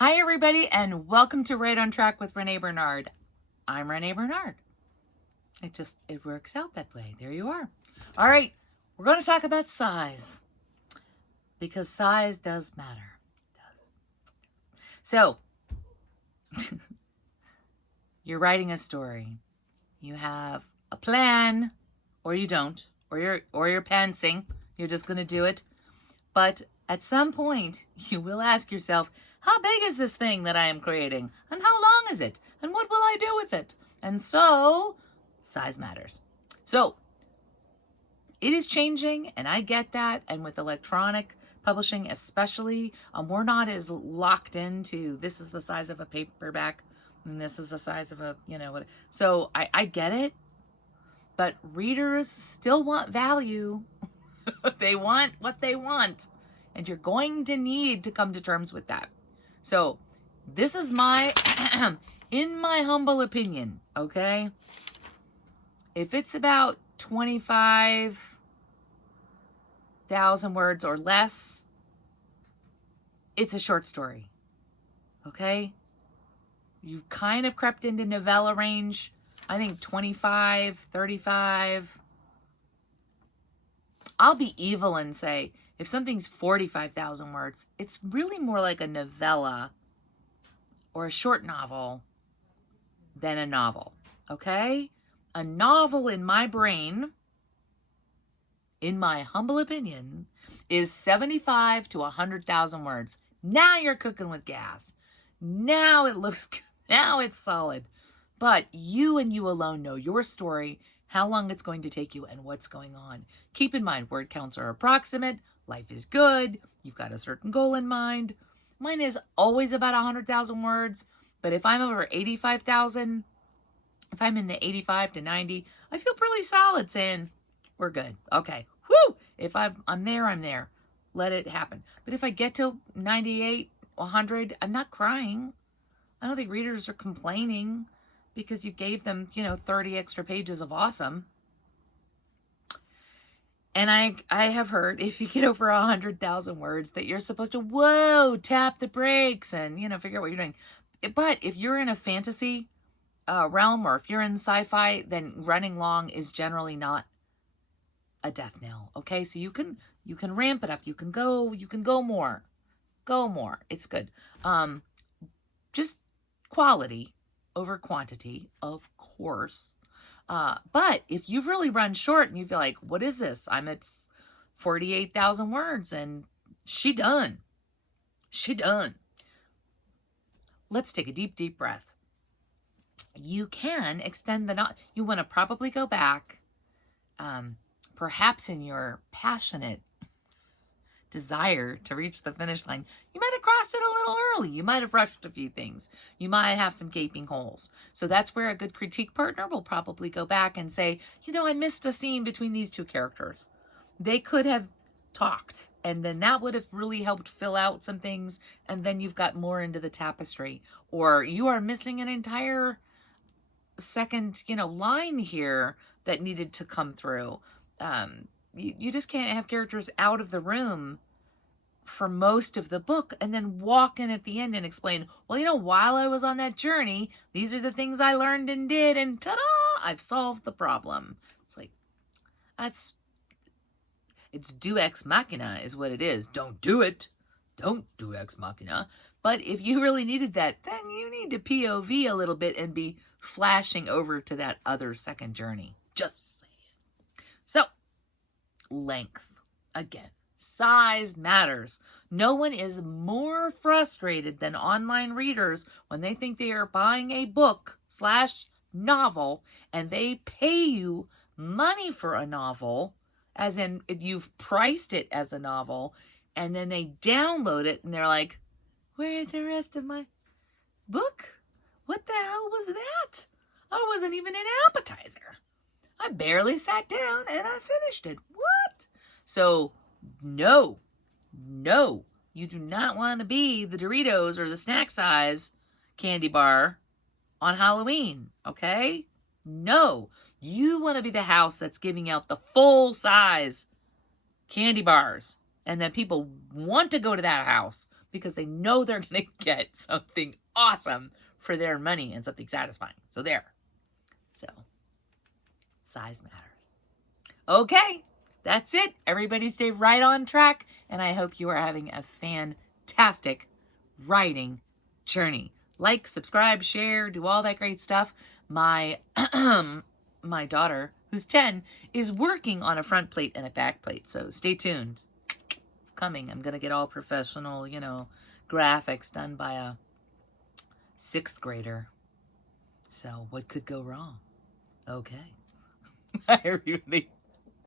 Hi, everybody, and welcome to Right on Track with Renee Bernard. I'm Renee Bernard. It works out that way. There you are. All right, we're going to talk about size because size does matter. It does. So, you're writing a story. You have a plan, or you don't, or you're pantsing. You're just going to do it. But at some point, you will ask yourself, how big is this thing that I am creating? And how long is it? And what will I do with it? And so, size matters. So, it is changing, and I get that. And with electronic publishing especially, we're not as locked into this is the size of a paperback, and this is the size of a, what. So, I get it. But readers still want value. They want what they want. And you're going to need to come to terms with that. So this is my, in my humble opinion, okay? If it's about 25,000 words or less, it's a short story, okay? You've kind of crept into novella range. I think 25, 35. I'll be evil and say, if something's 45,000 words, it's really more like a novella or a short novel than a novel, okay? A novel in my brain, in my humble opinion, is 75 to 100,000 words. Now you're cooking with gas. Now it looks good. Now it's solid. But you and you alone know your story, how long it's going to take you, and what's going on. Keep in mind, word counts are approximate. Life is good. You've got a certain goal in mind. Mine is always about 100,000 words. But if I'm over 85,000, if I'm in the 85 to 90, I feel pretty solid saying, we're good. Okay. Whoo! If I'm there, I'm there. Let it happen. But if I get to 98, 100, I'm not crying. I don't think readers are complaining because you gave them, 30 extra pages of awesome. And I have heard if you get over 100,000 words that you're supposed to, whoa, tap the brakes and, figure out what you're doing. But if you're in a fantasy realm or if you're in sci-fi, then running long is generally not a death knell. Okay, so you can ramp it up. You can go more. Go more. It's good. Just quality over quantity, of course. But if you've really run short and you feel like, what is this? I'm at 48,000 words and she done. Let's take a deep, deep breath. You can extend you want to probably go back, perhaps in your passionate desire to reach the finish line. You might have crossed it a little early. You might have rushed a few things. You might have some gaping holes. So that's where a good critique partner will probably go back and say, I missed a scene between these two characters. They could have talked, and then that would have really helped fill out some things, and then you've got more into the tapestry. Or you are missing an entire second, line here that needed to come through. You just can't have characters out of the room for most of the book and then walk in at the end and explain, well, while I was on that journey, these are the things I learned and did, and ta-da, I've solved the problem. It's like, it's do ex machina is what it is. Don't do it. Don't do ex machina. But if you really needed that, then you need to POV a little bit and be flashing over to that other second journey. Just saying. So, length. Again, size matters. No one is more frustrated than online readers when they think they are buying a book/novel and they pay you money for a novel, as in you've priced it as a novel, and then they download it and they're like, where's the rest of my book? What the hell was that? I wasn't even an appetizer. I barely sat down and I finished it. What? So, no, you do not want to be the Doritos or the snack size candy bar on Halloween, okay? No, you want to be the house that's giving out the full size candy bars and that people want to go to that house because they know they're going to get something awesome for their money and something satisfying. So there. So size matters. Okay, that's it. Everybody stay right on track, and I hope you are having a fantastic writing journey. Like, subscribe, share, do all that great stuff. My my daughter, who's 10, is working on a front plate and a back plate, so stay tuned. It's coming. I'm going to get all professional, graphics done by a 6th grader. So what could go wrong? Okay. Bye, everybody.